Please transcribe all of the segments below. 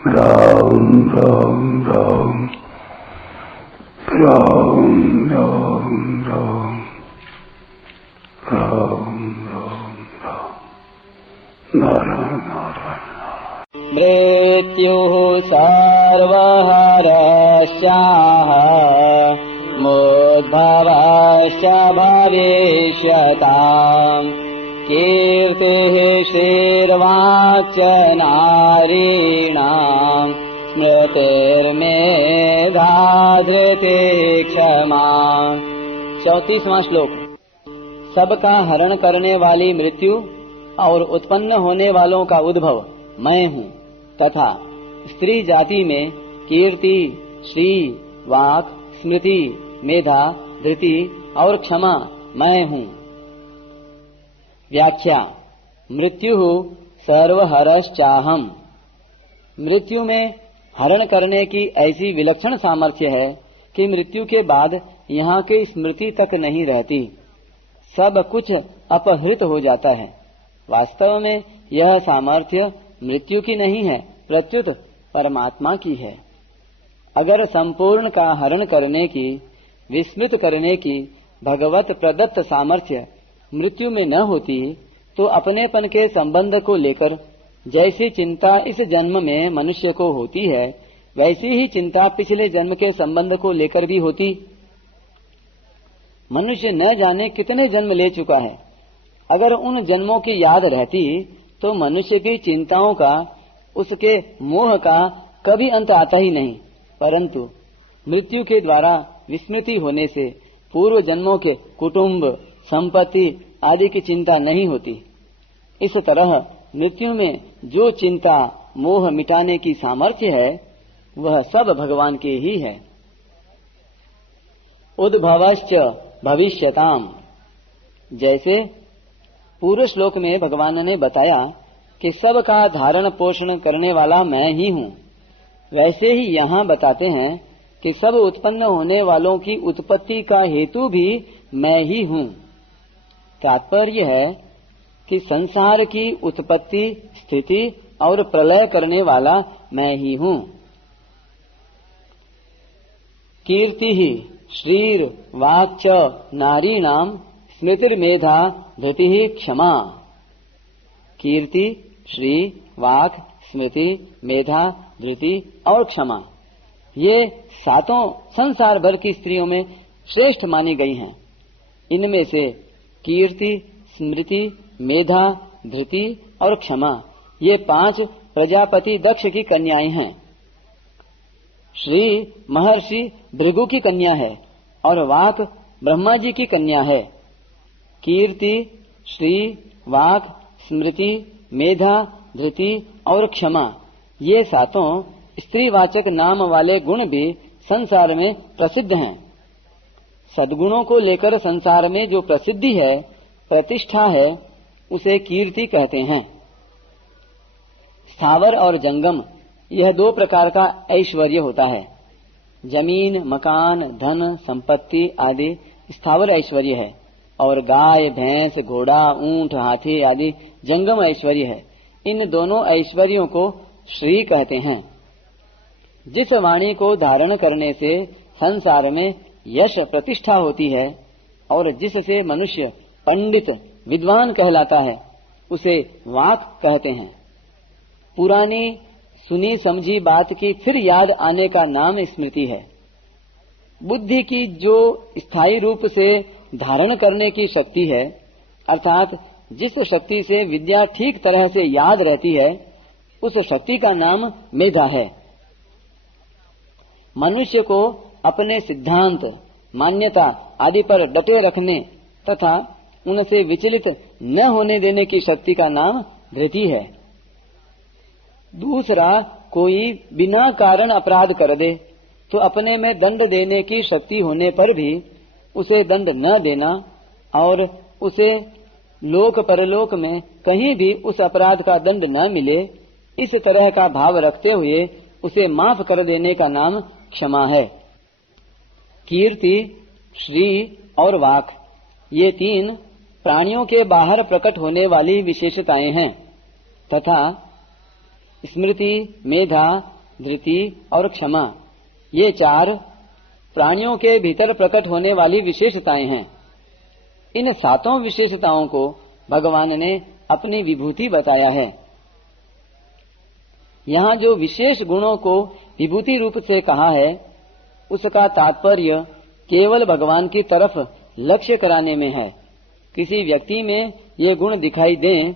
राम राम राम राम राम राम राम राम राम नारायण नारायण। मृत्युः सर्वहरश्चाह मोद्भवश्च भविष्यताम् कीर्तिः श्रीर्वाक्च नारीणाम् स्मृतिर्मेधा धृतिः क्षमा। 34वां श्लोक। सबका हरण करने वाली मृत्यु और उत्पन्न होने वालों का उद्भव मैं हूँ तथा स्त्री जाति में कीर्ति, श्री, वाक, स्मृति, मेधा, धृति और क्षमा मैं हूँ। व्याख्या। मृत्यु सर्वहरश्चाहम्। मृत्यु में हरण करने की ऐसी विलक्षण सामर्थ्य है कि मृत्यु के बाद यहाँ की स्मृति तक नहीं रहती, सब कुछ अपहृत हो जाता है। वास्तव में यह सामर्थ्य मृत्यु की नहीं है, प्रत्युत परमात्मा की है। अगर संपूर्ण का हरण करने की, विस्मृत करने की भगवत प्रदत्त सामर्थ्य मृत्यु में न होती तो अपनेपन के संबंध को लेकर जैसी चिंता इस जन्म में मनुष्य को होती है, वैसी ही चिंता पिछले जन्म के संबंध को लेकर भी होती। मनुष्य न जाने कितने जन्म ले चुका है। अगर उन जन्मों की याद रहती तो मनुष्य की चिंताओं का, उसके मोह का कभी अंत आता ही नहीं। परंतु मृत्यु के द्वारा विस्मृति होने से पूर्व जन्मों के कुटुंब, संपत्ति आदि की चिंता नहीं होती। इस तरह मृत्यु में जो चिंता, मोह मिटाने की सामर्थ्य है, वह सब भगवान के ही है। उद्भवश्च भविष्यताम्। जैसे पूर्व श्लोक में भगवान ने बताया कि सब का धारण पोषण करने वाला मैं ही हूँ, वैसे ही यहाँ बताते हैं कि सब उत्पन्न होने वालों की उत्पत्ति का हेतु भी मैं ही हूँ। तात्पर्य है कि संसार की उत्पत्ति, स्थिति और प्रलय करने वाला मैं ही हूँ। कीर्ति ही श्रीर वाक्च नारीणाम स्मृतिर्मेधा धृति क्षमा। कीर्ति, श्री, वाक, स्मृति, मेधा, धृति और क्षमा, ये सातों संसार भर की स्त्रियों में श्रेष्ठ मानी गई हैं। इनमें से कीर्ति, स्मृति, मेधा, धृति और क्षमा, ये 5 प्रजापति दक्ष की कन्याएं हैं। श्री महर्षि भृगु की कन्या है और वाक ब्रह्मा जी की कन्या है। कीर्ति, श्री, वाक, स्मृति, मेधा, धृति और क्षमा, ये सातों स्त्रीवाचक नाम वाले गुण भी संसार में प्रसिद्ध हैं। सद्गुणों को लेकर संसार में जो प्रसिद्धि है, प्रतिष्ठा है, उसे कीर्ति कहते हैं। स्थावर और जंगम, यह 2 प्रकार का ऐश्वर्य होता है। जमीन, मकान, धन, संपत्ति आदि स्थावर ऐश्वर्य है और गाय, भैंस, घोड़ा, ऊंट, हाथी आदि जंगम ऐश्वर्य है। इन दोनों ऐश्वर्यों को श्री कहते हैं। जिस वाणी को धारण करने से संसार में यश प्रतिष्ठा होती है और जिससे मनुष्य पंडित, विद्वान कहलाता है, उसे वाक कहते हैं। पुरानी सुनी समझी बात की फिर याद आने का नाम स्मृति है। बुद्धि की जो स्थायी रूप से धारण करने की शक्ति है, अर्थात जिस शक्ति से विद्या ठीक तरह से याद रहती है, उस शक्ति का नाम मेधा है। मनुष्य को अपने सिद्धांत, मान्यता आदि पर डटे रखने तथा उनसे विचलित न होने देने की शक्ति का नाम धृति है। दूसरा कोई बिना कारण अपराध कर दे तो अपने में दंड देने की शक्ति होने पर भी उसे दंड न देना और उसे लोक परलोक में कहीं भी उस अपराध का दंड न मिले, इस तरह का भाव रखते हुए उसे माफ कर देने का नाम क्षमा है। कीर्ति, श्री और वाक, ये 3 प्राणियों के बाहर प्रकट होने वाली विशेषताएं हैं तथा स्मृति, मेधा, धृति और क्षमा, ये 4 प्राणियों के भीतर प्रकट होने वाली विशेषताएं हैं। इन 7 विशेषताओं को भगवान ने अपनी विभूति बताया है। यहाँ जो विशेष गुणों को विभूति रूप से कहा है, उसका तात्पर्य केवल भगवान की तरफ लक्ष्य कराने में है। किसी व्यक्ति में ये गुण दिखाई दें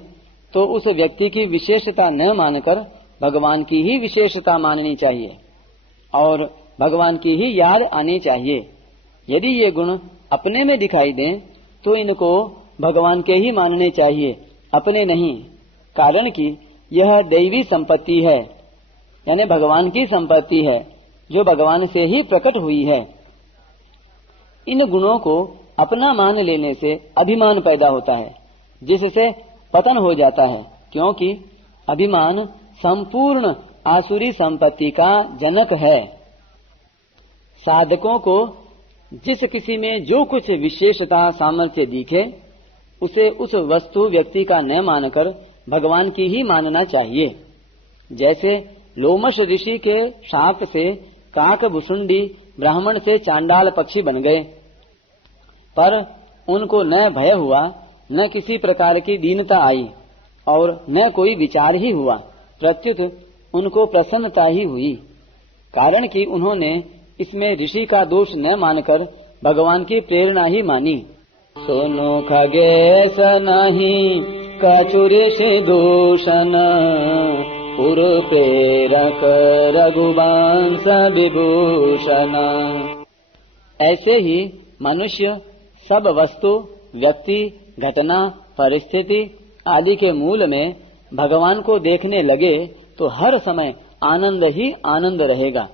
तो उस व्यक्ति की विशेषता न मानकर भगवान की ही विशेषता माननी चाहिए और भगवान की ही याद आनी चाहिए। यदि ये गुण अपने में दिखाई दें तो इनको भगवान के ही मानने चाहिए, अपने नहीं। कारण कि यह दैवी संपत्ति है, यानी भगवान की संपत्ति है जो भगवान से ही प्रकट हुई है। इन गुणों को अपना मान लेने से अभिमान पैदा होता है, जिससे पतन हो जाता है, क्योंकि अभिमान संपूर्ण आसुरी संपत्ति का जनक है। साधकों को जिस किसी में जो कुछ विशेषता सामर्थ्य दिखे, उसे उस वस्तु व्यक्ति का न मानकर भगवान की ही मानना चाहिए। जैसे लोमश ऋषि के शाप से काक भुसुंडी ब्राह्मण से चांडाल पक्षी बन गए, पर उनको न भय हुआ, न किसी प्रकार की दीनता आई और न कोई विचार ही हुआ, प्रत्युत उनको प्रसन्नता ही हुई। कारण कि उन्होंने इसमें ऋषि का दोष न मानकर भगवान की प्रेरणा ही मानी। सोनो खगेश नहीं कछु ऋषि दूषण, पुर प्रेरक रघुवंश विभूषण। ऐसे ही मनुष्य सब वस्तु, व्यक्ति, घटना, परिस्थिति आदि के मूल में भगवान को देखने लगे तो हर समय आनंद ही आनंद रहेगा।